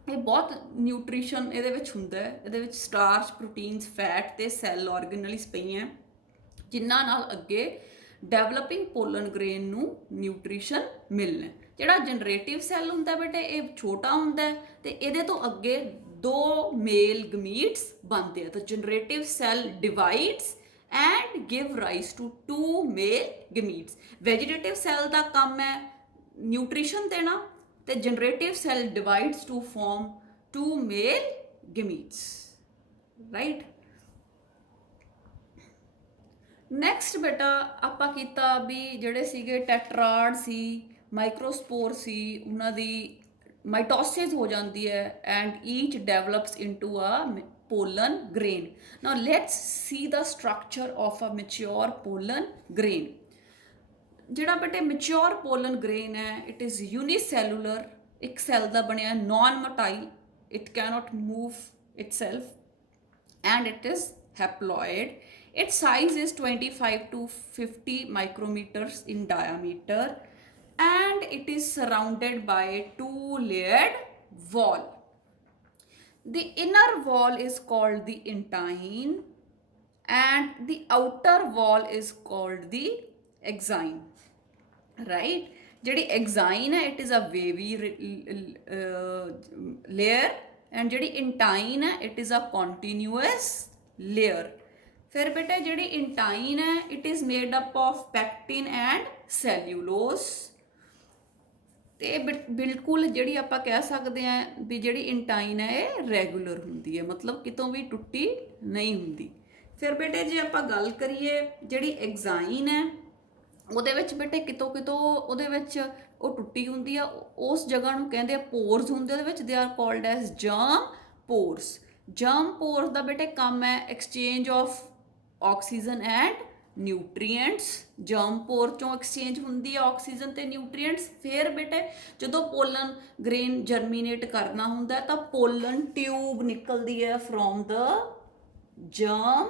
ਇਹ ਬਹੁਤ ਨਿਊਟ੍ਰੀਸ਼ਨ ਇਹਦੇ ਵਿੱਚ ਹੁੰਦਾ ਹੈ, ਇਹਦੇ ਵਿੱਚ ਸਟਾਰਚ, ਪ੍ਰੋਟੀਨਸ, ਫੈਟ ਤੇ ਸੈੱਲ ਆਰਗੇਨਲੀਜ਼ ਪਈਆਂ ਜਿਨ੍ਹਾਂ ਨਾਲ ਅੱਗੇ ਡੈਵਲਪਿੰਗ ਪੋਲਨ ਗ੍ਰੇਨ ਨੂੰ ਨਿਊਟ੍ਰੀਸ਼ਨ ਮਿਲਣਾ। ਜਿਹੜਾ ਜਨਰੇਟਿਵ ਸੈੱਲ ਹੁੰਦਾ ਬੇਟੇ ਇਹ ਛੋਟਾ ਹੁੰਦਾ ਤੇ ਇਹਦੇ ਤੋਂ ਅੱਗੇ 2 ਮੇਲ ਗਮੀਟਸ ਬਣਦੇ ਆ। ਤਾਂ generative cell divides and give rise to 2 male gametes. Vegetative cell ਦਾ ਕੰਮ ਹੈ ਨਿਊਟ੍ਰੀਸ਼ਨ ਦੇਣਾ ਤੇ generative cell divides to form 2 male gametes, right. Next ਬੇਟਾ ਆਪਾਂ ਕੀਤਾ ਵੀ ਜਿਹੜੇ ਸੀਗੇ ਟੈਟਰਾਡ ਸੀ, ਮਾਈਕਰੋਸਪੋਰ ਸੀ, ਉਹਨਾਂ ਦੀ ਮਾਈਟੋਸਿਸ ਹੋ ਜਾਂਦੀ ਹੈ and each develops into a pollen grain. Now let's see the structure of a mature pollen grain. ਜਿਹੜਾ ਬੇਟੇ mature pollen grain ਹੈ it is unicellular, ਇੱਕ ਸੈੱਲ ਦਾ ਬਣਿਆ, non motile, it cannot move itself and it is haploid. Its size is 25 to 50 micrometers in diameter and it is surrounded by a 2-layered wall. The inner wall is called the intine and the outer wall is called the axine, right? ਜਿਹੜੀ axine ਹੈ it is a wavy layer and ਜਿਹੜੀ intine ਹੈ it is a continuous layer. ਫਿਰ ਬੇਟਾ ਜਿਹੜੀ intine ਹੈ it is made up of pectin and cellulose. ਤੇ ਬਿਲਕੁਲ ਜਿਹੜੀ ਆਪਾਂ ਕਹਿ ਸਕਦੇ ਹਾਂ ਵੀ ਜਿਹੜੀ ਇੰਟਾਈਨ ਹੈ ਇਹ ਰੈਗੂਲਰ ਹੁੰਦੀ ਹੈ, ਮਤਲਬ ਕਿਤੋਂ ਵੀ ਟੁੱਟੀ ਨਹੀਂ ਹੁੰਦੀ। ਫਿਰ ਬੇਟੇ ਜੇ ਆਪਾਂ ਗੱਲ ਕਰੀਏ ਜਿਹੜੀ ਐਗਜ਼ਾਈਨ ਹੈ ਉਹਦੇ ਵਿੱਚ ਬੇਟੇ ਕਿਤੋਂ ਉਹਦੇ ਵਿੱਚ ਉਹ ਟੁੱਟੀ ਹੁੰਦੀ ਆ, ਉਸ ਜਗ੍ਹਾ ਨੂੰ ਕਹਿੰਦੇ ਆ ਪੋਰਸ ਹੁੰਦੇ ਉਹਦੇ ਵਿੱਚ, they are called as germ pores. Germ pores ਦਾ ਬੇਟੇ ਕੰਮ ਹੈ exchange of oxygen and nutrients. Germ pore ਚੋਂ ਐਕਸਚੇਂਜ ਹੁੰਦੀ ਹੈ ਆਕਸੀਜਨ ਤੇ ਨਿਊਟਰੀਐਂਟਸ। ਫਿਰ ਬੇਟੇ ਜਦੋਂ ਪੋਲਨ ਗ੍ਰੇਨ ਜਰਮੀਨੇਟ ਕਰਨਾ ਹੁੰਦਾ ਤਾਂ ਪੋਲਨ ਟਿਊਬ ਨਿਕਲਦੀ ਹੈ from the germ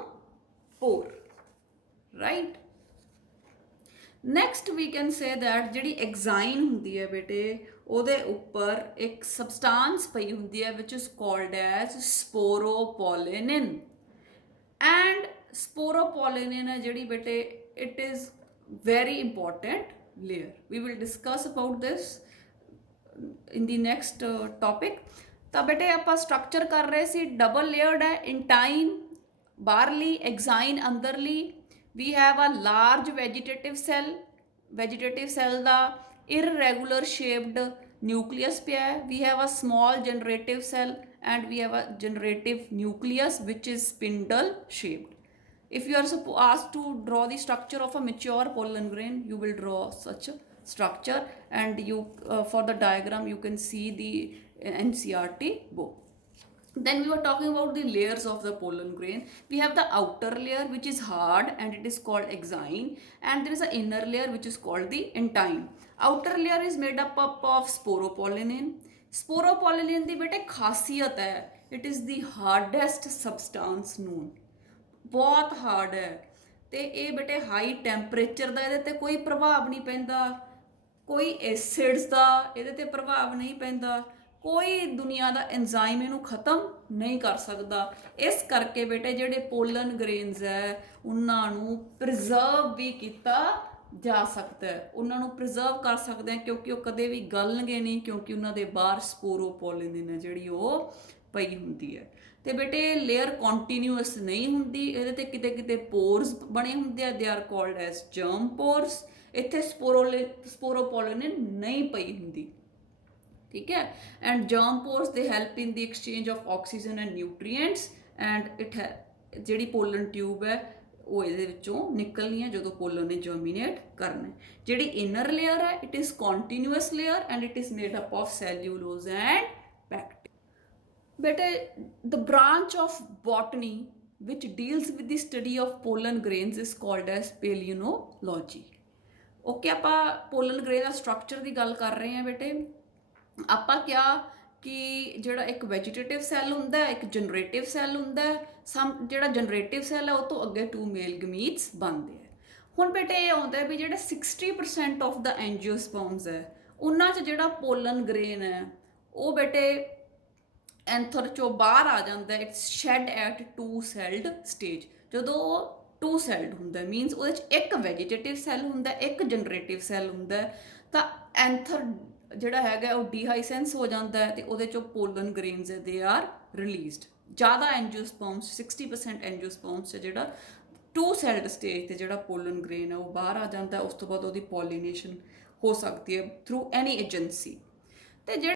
pore, right. Next we can say that ਜਿਹੜੀ ਐਗਜ਼ਾਈਨ ਹੁੰਦੀ ਹੈ ਬੇਟੇ ਉਹਦੇ ਉੱਪਰ ਇੱਕ ਸਬਸਟਾਂਸ ਪਈ ਹੁੰਦੀ ਹੈ ਵਿਚ ਇਜ਼ ਕਾਲਡ ਐਜ਼ ਸਪੋਰੋਪੋਲਿਨਿਨ। ਐਂਡ ਸਪੋਰੋਪੋਲਿਨਿਨ ਹੈ ਜਿਹੜੀ ਬੇਟੇ it is very important layer. We will discuss about this in the next topic. ਤਾਂ ਬੇਟੇ ਆਪਾਂ ਸਟਰਕਚਰ ਕਰ ਰਹੇ ਸੀ, ਡਬਲ ਲੇਅਰਡ ਹੈ, ਇੰਟਾਈਨ ਬਾਹਰਲੀ, ਐਗਜ਼ਾਈਨ ਅੰਦਰਲੀ। We have a large vegetative cell ਦਾ irregular shaped nucleus ਪਿਆ ਹੈ। We have a small generative cell and we have a generative nucleus which is spindle shaped. If you are asked to draw the structure of a mature pollen grain, you will draw such a structure, and you for the diagram you can see the NCERT book. Then we were talking about the layers of the pollen grain. We have the outer layer which is hard and it is called exine, and there is an inner layer which is called the intine. Outer layer is made up of sporopollenin. Sporopollenin ਦੀ ਬੇਟੇ ਖਾਸੀਅਤ ਹੈ, it is the hardest substance known. ਬਹੁਤ hard ਹੈ ਤੇ ਇਹ ਬੇਟੇ high temperature ਦਾ ਇਹਦੇ ਤੇ ਕੋਈ ਪ੍ਰਭਾਵ ਨਹੀਂ ਪੈਂਦਾ, ਕੋਈ ਐਸਿਡਸ ਦਾ ਇਹਦੇ ਤੇ ਪ੍ਰਭਾਵ ਨਹੀਂ ਪੈਂਦਾ, ਕੋਈ ਦੁਨੀਆ ਦਾ ਐਂਜ਼ਾਈਮ ਇਹਨੂੰ ਖਤਮ ਨਹੀਂ ਕਰ ਸਕਦਾ। ਇਸ ਕਰਕੇ ਬੇਟੇ ਜਿਹੜੇ ਪੋਲਨ ਗ੍ਰੇਨਸ ਹੈ ਉਹਨਾਂ ਨੂੰ ਪ੍ਰੀਜ਼ਰਵ ਵੀ ਕੀਤਾ ਜਾ ਸਕਦਾ ਹੈ, ਉਹਨਾਂ ਨੂੰ ਪ੍ਰੀਜ਼ਰਵ ਕਰ ਸਕਦੇ ਆ ਕਿਉਂਕਿ ਉਹ ਕਦੇ ਵੀ ਗਲਣਗੇ ਨਹੀਂ, ਕਿਉਂਕਿ ਉਹਨਾਂ ਦੇ ਬਾਹਰ ਸਪੋਰੋਪੋਲਿਨ ਹੈ ਜਿਹੜੀ ਉਹ ਪਈ ਹੁੰਦੀ ਹੈ। ਤੇ ਬੇਟੇ ਲੇਅਰ ਕੰਟੀਨਿਊਅਸ ਨਹੀਂ ਹੁੰਦੀ, ਇਹਦੇ ਤੇ ਕਿਤੇ ਕਿਤੇ ਪੋਰਸ ਬਣੇ ਹੁੰਦੇ ਆ, they are called as germ pores. ਇੱਥੇ ਸਪੋਰੋਪੋਲਿਨ ਨਹੀਂ ਪਈ ਹੁੰਦੀ, ਠੀਕ ਹੈ। ਐਂਡ ਜਰਮ ਪੋਰਸ ਦੇ help in the exchange of oxygen and nutrients, and it ਜਿਹੜੀ ਪੋਲਨ ਟਿਊਬ ਹੈ ਉਹ ਇਹਦੇ ਵਿੱਚੋਂ ਨਿਕਲਣੀ ਹੈ ਜਦੋਂ ਪੋਲਨ ਨੇ ਜਰਮੀਨੇਟ ਕਰਨਾ। ਜਿਹੜੀ ਇਨਰ ਲੇਅਰ ਹੈ it is continuous layer and it is made up of cellulose and pectin. ਬੇਟੇ the branch of botany which deals with the study of pollen grains is called as palynology. Okay, ਆਪਾਂ pollen grain ਦਾ structure ਦੀ ਗੱਲ ਕਰ ਰਹੇ ਹਾਂ ਬੇਟੇ। ਆਪਾਂ ਕਿਹਾ ਕਿ ਜਿਹੜਾ ਇੱਕ ਵੈਜੀਟੇਟਿਵ ਸੈੱਲ ਹੁੰਦਾ ਹੈ, ਇੱਕ ਜਨਰੇਟਿਵ ਸੈੱਲ ਹੁੰਦਾ ਹੈ। ਜਿਹੜਾ ਜਨਰੇਟਿਵ ਸੈੱਲ ਹੈ ਉਹ ਤੋਂ ਅੱਗੇ 2 ਮੇਲ ਗਮੀਟਸ ਬਣਦੇ ਆ। ਹੁਣ ਬੇਟੇ ਇਹ ਆਉਂਦਾ ਵੀ ਜਿਹੜਾ 60% ਆਫ ਦਾ ਐਂਜੀਓਸਪਰਮਸ ਹੈ ਉਹਨਾਂ 'ਚ ਜਿਹੜਾ ਪੋਲਨ ਗ੍ਰੇਨ ਹੈ ਉਹ ਬੇਟੇ ਐਂਥਰ ਚੋਂ ਬਾਹਰ ਆ ਜਾਂਦਾ, it's shed at 2 salad stage. ਜਦੋਂ ਉਹ 2 ਸੈਲਡ ਹੁੰਦਾ ਮੀਨਸ ਉਹਦੇ 'ਚ ਇੱਕ ਵੈਜੀਟੇਟਿਵ ਸੈੱਲ ਹੁੰਦਾ, ਇੱਕ ਜਨਰੇਟਿਵ ਸੈੱਲ ਹੁੰਦਾ, ਤਾਂ ਐਂਥਰ ਜਿਹੜਾ ਹੈਗਾ ਉਹ ਡੀਹਾਈਸੈਂਸ ਹੋ ਜਾਂਦਾ ਹੈ ਤੇ ਉਹਦੇ 'ਚੋਂ pollen grains they are released. ਜ਼ਿਆਦਾ ਐਂਜੀਓਸਪਰਮਸ 60% ਐਂਜੀਓਸਪਰਮਸ ਜਿਹੜਾ 2 ਸੈਲਡ ਸਟੇਜ ਤੇ ਜਿਹੜਾ ਪੋਲਨ ਗ੍ਰੇਨ ਹੈ ਉਹ ਬਾਹਰ ਆ ਜਾਂਦਾ, ਉਸ ਤੋਂ ਬਾਅਦ ਉਹਦੀ ਪੋਲੀਨੇਸ਼ਨ ਹੋ ਸਕਦੀ ਹੈ ਥਰੂ ਐਨੀ ਏਜੰਸੀ। ਤੇ